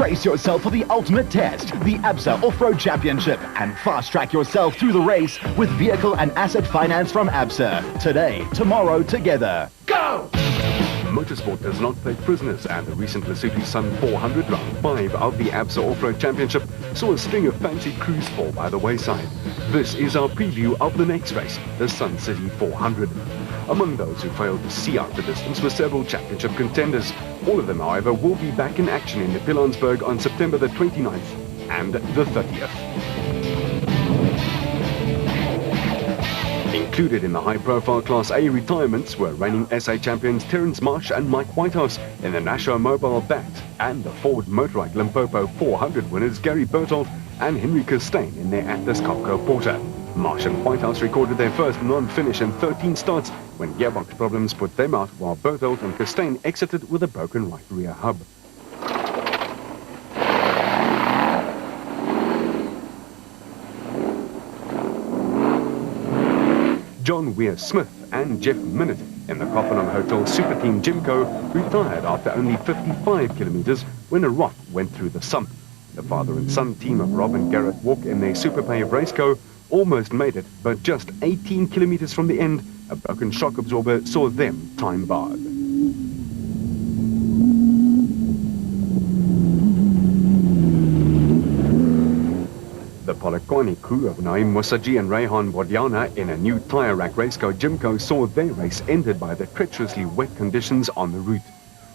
Brace yourself for the ultimate test, the ABSA Off-Road Championship, and fast-track yourself through the race with vehicle and asset finance from ABSA. Today, tomorrow, together. Go! Motorsport does not take prisoners, and the recent Lesotho Sun 400 round 5 of the ABSA Off-Road Championship saw a string of fancy crews fall by the wayside. This is our preview of the next race, the Sun City 400. Among those who failed to see out the distance were several championship contenders. All of them, however, will be back in action in Pilanesberg on September the 29th and the 30th. Included in the high-profile Class A retirements were reigning SA champions Terence Marsh and Mike Whitehouse in the Nasho Mobile BAT, and the Ford Motorrad Limpopo 400 winners Gary Berthold and Henry Costain in their Atlas Copco Porter. Marsh and Whitehouse recorded their first non-finish in 13 starts when gearbox problems put them out, while Berthold and Costain exited with a broken right rear hub. John Weir-Smith and Jeff Minute in the Kopanong Hotel Super Team Jimco retired after only 55 kilometers when a rock went through the sump. The father and son team of Rob and Garrett Walk in their Super Pay of Raceco almost made it, but just 18 kilometers from the end, a broken shock absorber saw them time barred. The Polokwane crew of Naim Musaji and Rayhan Bodiana in a new tyre rack Raceco Jimco saw their race ended by the treacherously wet conditions on the route.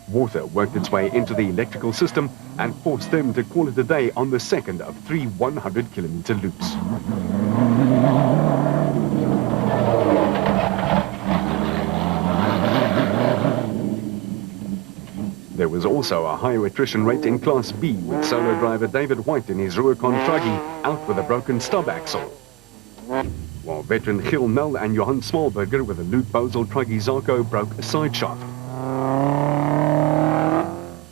Water worked its way into the electrical system and forced them to call it a day on the second of 3 100-kilometer loops. There was also a higher attrition rate in Class B, with solo driver David White in his Rubicon Truggy out with a broken stub axle, while veteran Gil Nel and Johan Smallberger with a Luke Bozel Truggy Zarko broke a side shaft.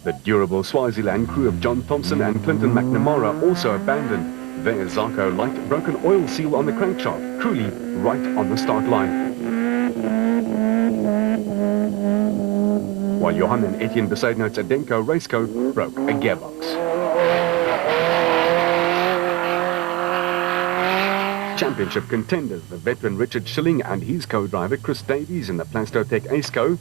The durable Swaziland crew of John Thompson and Clinton McNamara also abandoned. Their Zarko Light broke an oil seal on the crankshaft, truly right on the start line. While Johan and Etienne Besaidno's Adenko Raceco broke a gearbox. Championship contenders, the veteran Richard Schilling and his co-driver Chris Davies in the Plastotech Aceco,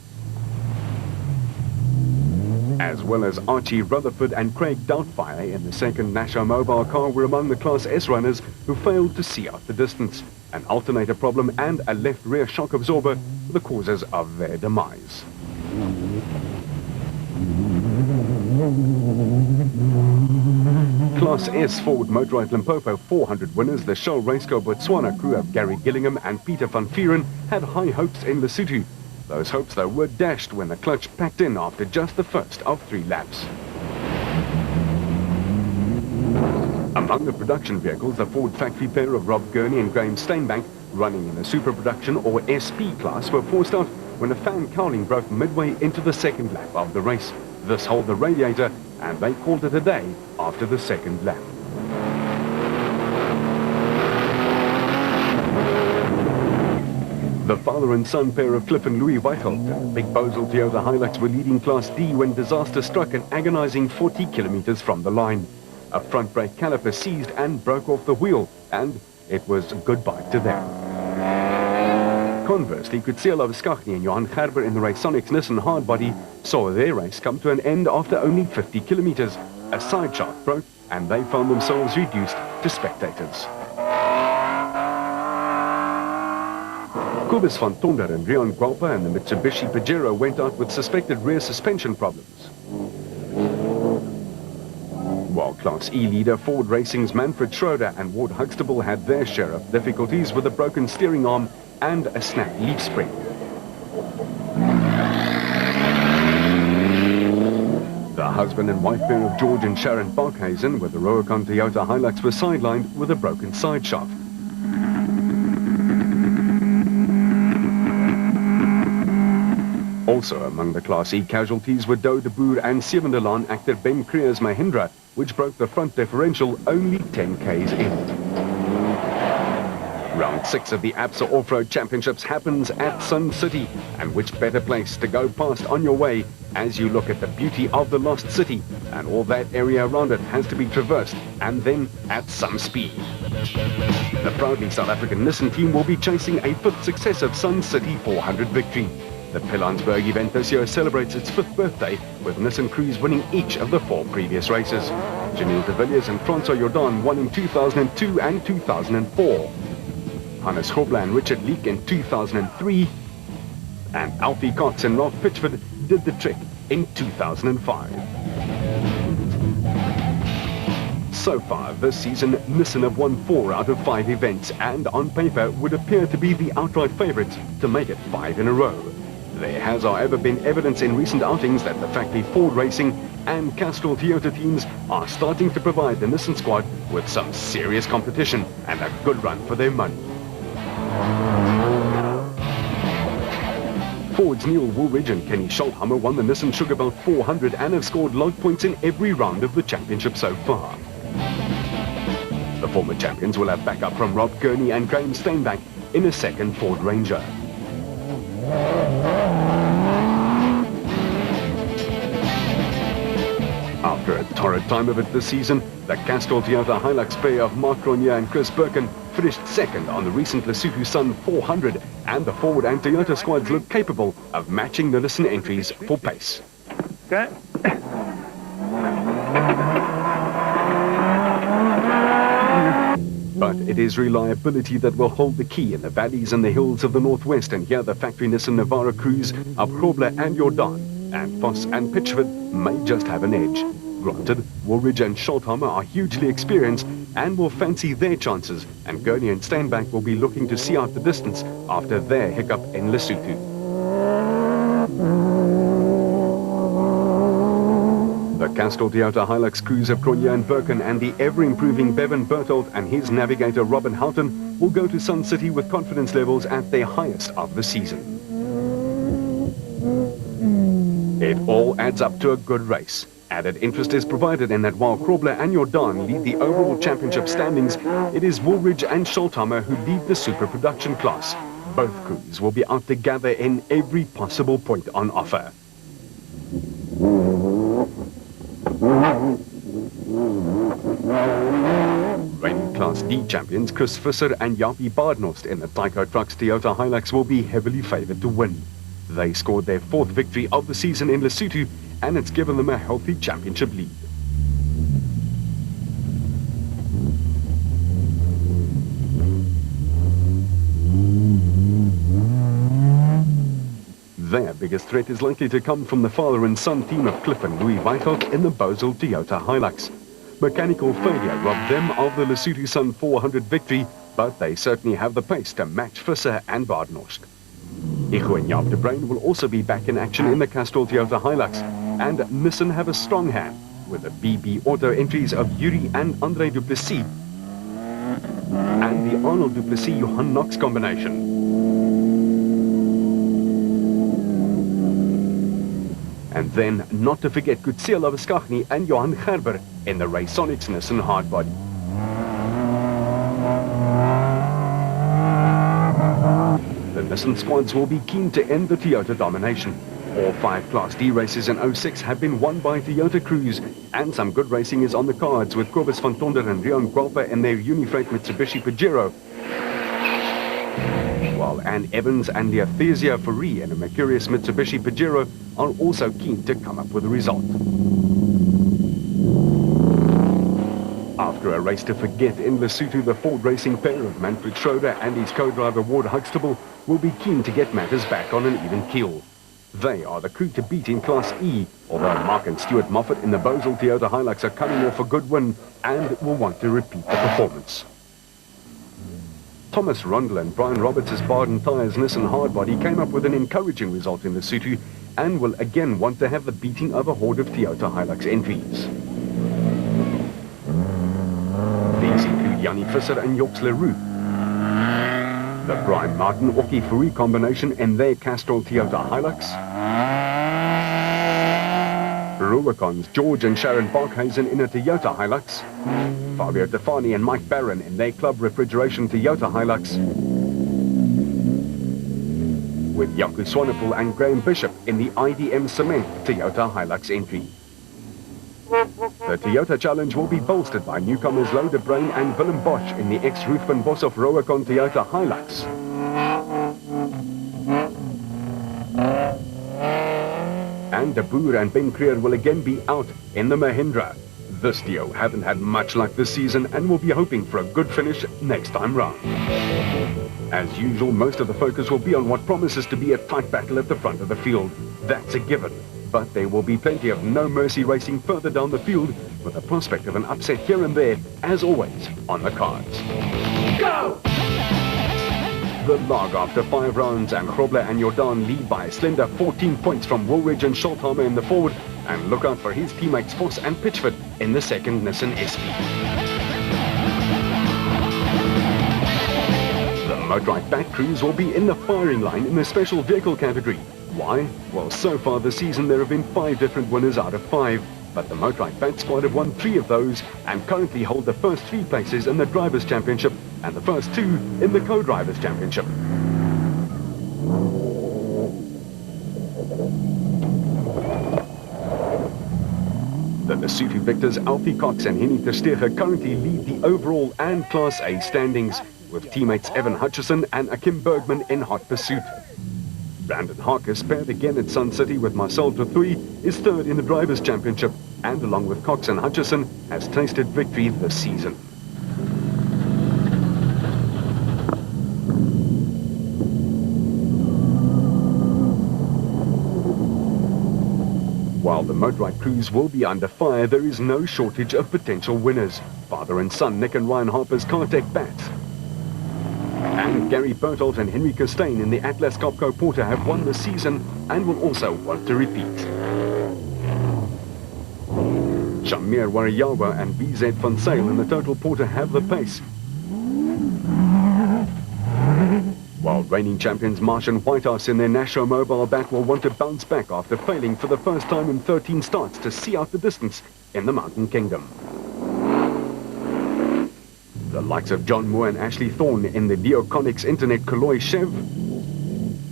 as well as Archie Rutherford and Craig Doubtfire in the second Nasho Mobile car, were among the Class S runners who failed to see out the distance. An alternator problem and a left rear shock absorber were the causes of their demise. Class S Ford Motorrad Limpopo 400 winners, the Shell Raceco Botswana crew of Gary Gillingham and Peter van Vuren, had high hopes in Lesotho. Those hopes, though, were dashed when the clutch packed in after just the first of 3 laps. Among the production vehicles, the Ford factory pair of Rob Gurney and Graham Steinbank, running in the Super Production or SP class, were forced out when a fan cowling broke midway into the second lap of the race. This holed the radiator, and they called it a day after the second lap. The father and son pair of Cliff and Louis Whiteholt, Big Bozel Toyota Hilux, were leading Class D when disaster struck an agonizing 40 kilometers from the line. A front brake caliper seized and broke off the wheel, and it was goodbye to them. Conversely, Kutsiel Skachny and Johan Gerber in the Raconics Nissan Hardbody saw their race come to an end after only 50 kilometers. A side shaft broke, and they found themselves reduced to spectators. Kobus van Tonder and Rian Gualpa and the Mitsubishi Pajero went out with suspected rear suspension problems, while Class E leader Ford Racing's Manfred Schroeder and Ward Huxtable had their share of difficulties with a broken steering arm and a snapped leaf spring. The husband and wife pair of George and Sharon Barkhuizen with the Rubicon Toyota Hilux were sidelined with a broken side shaft. Also among the Class E casualties were Doe de Boer and Sevendelaan actor Ben Creer's Mahindra, which broke the front differential only 10 k's in. Round 6 of the ABSA Off-Road Championships happens at Sun City, and which better place to go past on your way as you look at the beauty of the lost city, and all that area around it has to be traversed, and then at some speed. The proudly South African Nissan team will be chasing a 5th successive Sun City 400 victory. The Pilanesberg event this year celebrates its 5th birthday, with Nissan crews winning each of the 4 previous races. Janelle de Villiers and Francois Jordan won in 2002 and 2004. Hannes Grobler and Richard Leek in 2003. And Alfie Cox and Ralph Pitchford did the trick in 2005. So far this season, Nissan have won 4 out of 5 events, and on paper would appear to be the outright favourites to make it 5 in a row. There has, however, been evidence in recent outings that the factory Ford Racing and Castrol Toyota teams are starting to provide the Nissan squad with some serious competition and a good run for their money. Ford's Neil Woolridge and Kenny Scholthammer won the Nissan Sugarbelt 400 and have scored log points in every round of the championship so far. The former champions will have backup from Rob Gurney and Graham Steinbach in a second Ford Ranger. After a torrid time of it this season, the Castrol Toyota Hilux pair of Mark Cronje and Chris Birkin finished second on the recent Lesotho Sun 400, and the Ford and Toyota squads look capable of matching the Nissan entries for pace. Okay. But it is reliability that will hold the key in the valleys and the hills of the northwest, and here the factory Nissan Navara crews of Grobler and Jordan, and Voss and Pitchford may just have an edge. Granted, Woolridge and Scholthammer are hugely experienced and will fancy their chances, and Gurney and Steinbach will be looking to see out the distance after their hiccup in Lesotho. The Castrol Toyota Hilux crews of Cronje and Birkin and the ever-improving Bevan Berthold and his navigator Robin Houghton will go to Sun City with confidence levels at their highest of the season. It all adds up to a good race. Added interest is provided in that while Grobler and Jordan lead the overall championship standings, it is Woolridge and Scholthammer who lead the super production class. Both crews will be out to gather in every possible point on offer. Reigning Class D champions Chris Visser and Jaapie Badenhorst in the Tyco Trucks Toyota Hilux will be heavily favoured to win. They scored their 4th victory of the season in Lesotho, and it's given them a healthy championship lead. Their biggest threat is likely to come from the father and son team of Cliff and Louis Weithoff in the Bosel Toyota Hilux. Mechanical failure robbed them of the Lesotho Sun 400 victory, but they certainly have the pace to match Visser and Badenhorst. Icho and Jaap de Bruin will also be back in action in the Castrol Toyota Hilux, and Nissan have a strong hand with the BB Auto entries of Yuri and Andre Duplessis and the Arnold Duplessis-Johan Knox combination. And then, not to forget Kutsia Lawaskagni and Johan Gerber in the Raysonics Nissan hardbody. The Nissan squads will be keen to end the Toyota domination. All 5 Class D races in 06 have been won by Toyota crews, and some good racing is on the cards with Kobus van Tonder and Rion Guelpa in their Unifreight Mitsubishi Pajero, while Ann Evans and Leothesia Fourie in a Mercurius Mitsubishi Pajero are also keen to come up with a result. After a race to forget in Lesotho, the Ford Racing pair of Manfred Schroeder and his co-driver Ward Huxtable will be keen to get matters back on an even keel. They are the crew to beat in Class E, although Mark and Stuart Moffat in the Bosel Toyota Hilux are coming off a good win and will want to repeat the performance. Thomas Rundle and Brian Roberts' Baden Tyres Nissan hardbody came up with an encouraging result in Lesotho and will again want to have the beating of a horde of Toyota Hilux entries. These include Jannie Visser and Joks Leroux, the Brian Martin-Oki Fourie combination in their Castrol Toyota Hilux, Rubicon's George and Sharon Barkhuizen in a Toyota Hilux. Fabio Tefani and Mike Barron in their Club Refrigeration Toyota Hilux. With Jaco Swanepoel and Graham Bishop in the IDM Cement Toyota Hilux entry. The Toyota Challenge will be bolstered by newcomers Louw de Bruin and Willem Bosch in the ex-Ruthven Boshoff Rubicon Toyota Hilux. And De Boer and Ben Creer will again be out in the Mahindra. This duo haven't had much luck this season and will be hoping for a good finish next time round. As usual, most of the focus will be on what promises to be a tight battle at the front of the field. That's a given. But there will be plenty of no-mercy racing further down the field, with the prospect of an upset here and there, as always, on the cards. Go! The log after 5 rounds, and Grobler and Jordan lead by a slender 14 points from Woolridge and Schulthammer in the forward, and look out for his teammates Voss and Pitchford in the second Nissan SV. The Motorrad Bat crews will be in the firing line in the special vehicle category. Why? Well, so far this season there have been 5 different winners out of 5, but the Motorrad Bat squad have won 3 of those and currently hold the first 3 places in the Drivers' Championship and the first 2 in the Co-Drivers' Championship. The Lesotho victors Alfie Cox and Henny Terstegen currently lead the overall and Class A standings, with teammates Evan Hutchison and Akim Bergman in hot pursuit. Brandon Harkis, paired again at Sun City with Marcel Tuthui, is third in the Drivers' Championship and, along with Cox and Hutchison, has tasted victory this season. While the Motorrad crews will be under fire, there is no shortage of potential winners. Father and son Nick and Ryan Harper's Cartec Bats. And Gary Berthold and Henry Costain in the Atlas Copco Porter have won this season and will also want to repeat. Shamir Wariyawa and BZ Van Sale in the Total Porter have the pace, while reigning champions Marsh and Whitehouse in their Nashua Mobile Bat will want to bounce back after failing for the first time in 13 starts to see out the distance in the Mountain Kingdom. The likes of John Moore and Ashley Thorne in the Leoconics Internet Kaloi Chev,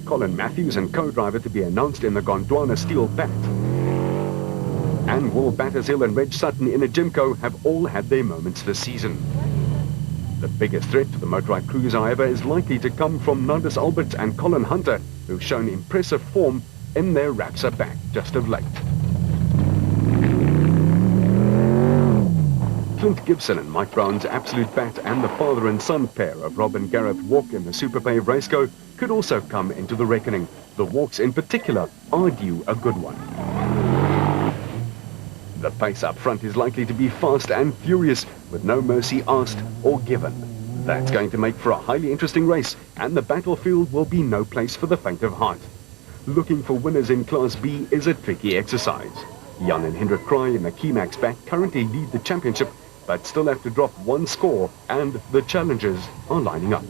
Colin Matthews and co-driver to be announced in the Gondwana Steel Bat, and Will Battershill and Reg Sutton in a Jimco have all had their moments this season. The biggest threat to the Motorrad crews, however, is likely to come from Nandis Alberts and Colin Hunter, who've shown impressive form in their Rapsa Bat just of late. Clint Gibson and Mike Brown's Absolute Bat and the father and son pair of Rob and Gareth Walk in the Superpave Raceco could also come into the reckoning. The Walks in particular are due a good one. The pace up front is likely to be fast and furious, with no mercy asked or given. That's going to make for a highly interesting race, and the battlefield will be no place for the faint of heart. Looking for winners in Class B is a tricky exercise. Jan and Hendrik Kraai in the Keymax Bat currently lead the championship, but still have to drop 1 score, and the challengers are lining up.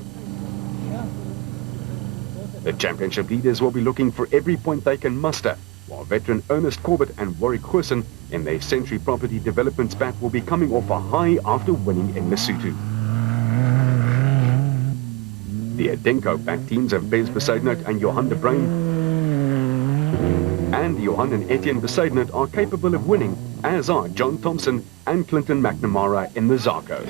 The championship leaders will be looking for every point they can muster, while veteran Ernest Corbett and Warwick Goosen in their Century Property Developments Bat will be coming off a high after winning in Lesotho. The Adenko Bat teams of Bez Besaidnout and Johan de Bruin and Johan and Etienne Besaidnout are capable of winning, as are John Thompson and Clinton McNamara in the Zarko.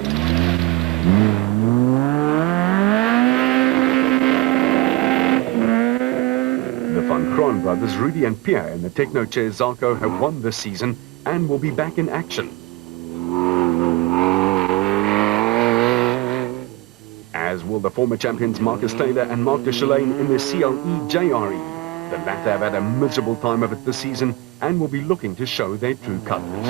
The Van Kraan brothers, Rudy and Pierre in the Techno Chair Zarko have won this season and will be back in action. As will the former champions Marcus Taylor and Mark de Chalane in the CLE JRE. The latter have had a miserable time of it this season and will be looking to show their true colours.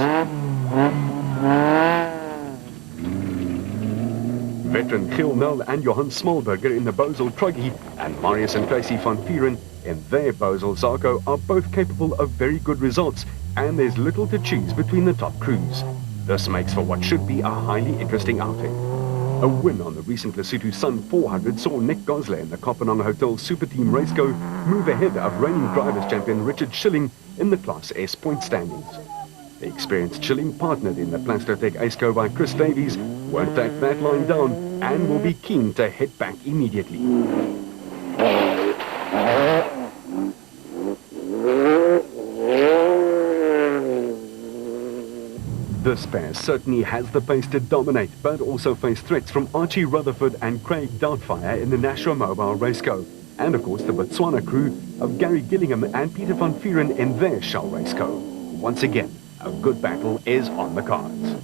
Veteran Gil Nel and Johan Smallberger in the Bozel Truggy and Marius and Tracy van Vieren in their Bozel Zarko are both capable of very good results, and there's little to choose between the top crews. This makes for what should be a highly interesting outing. A win on the recent Lesotho Sun 400 saw Nick Gosler in the Kopanang Hotel Super Team Raceco move ahead of reigning drivers champion Richard Schilling in the Class S point standings. The experienced Schilling, partnered in the Plastotech Aceco by Chris Davies, won't take that line down and will be keen to head back immediately. This pair certainly has the pace to dominate, but also face threats from Archie Rutherford and Craig Doubtfire in the Nashua Mobile Raceco. And of course the Botswana crew of Gary Gillingham and Peter van Vuren in their Shell Raceco. Once again, a good battle is on the cards.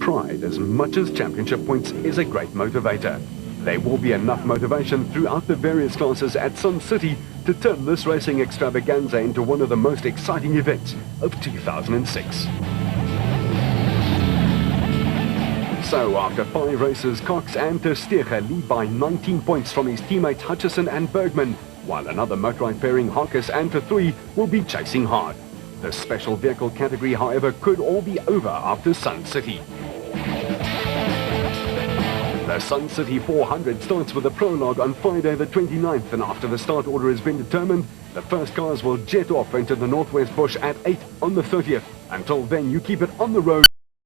Pride, as much as championship points, is a great motivator. There will be enough motivation throughout the various classes at Sun City to turn this racing extravaganza into one of the most exciting events of 2006. So after 5 races, Cox and Ter Steege lead by 19 points from his teammates Hutchison and Bergman, while another motorized pairing, Harkis and Ter3, will be chasing hard. The special vehicle category, however, could all be over after Sun City. The Sun City 400 starts with a prologue on Friday the 29th, and after the start order has been determined, the first cars will jet off into the Northwest Bush at 8 on the 30th. Until then, you keep it on the road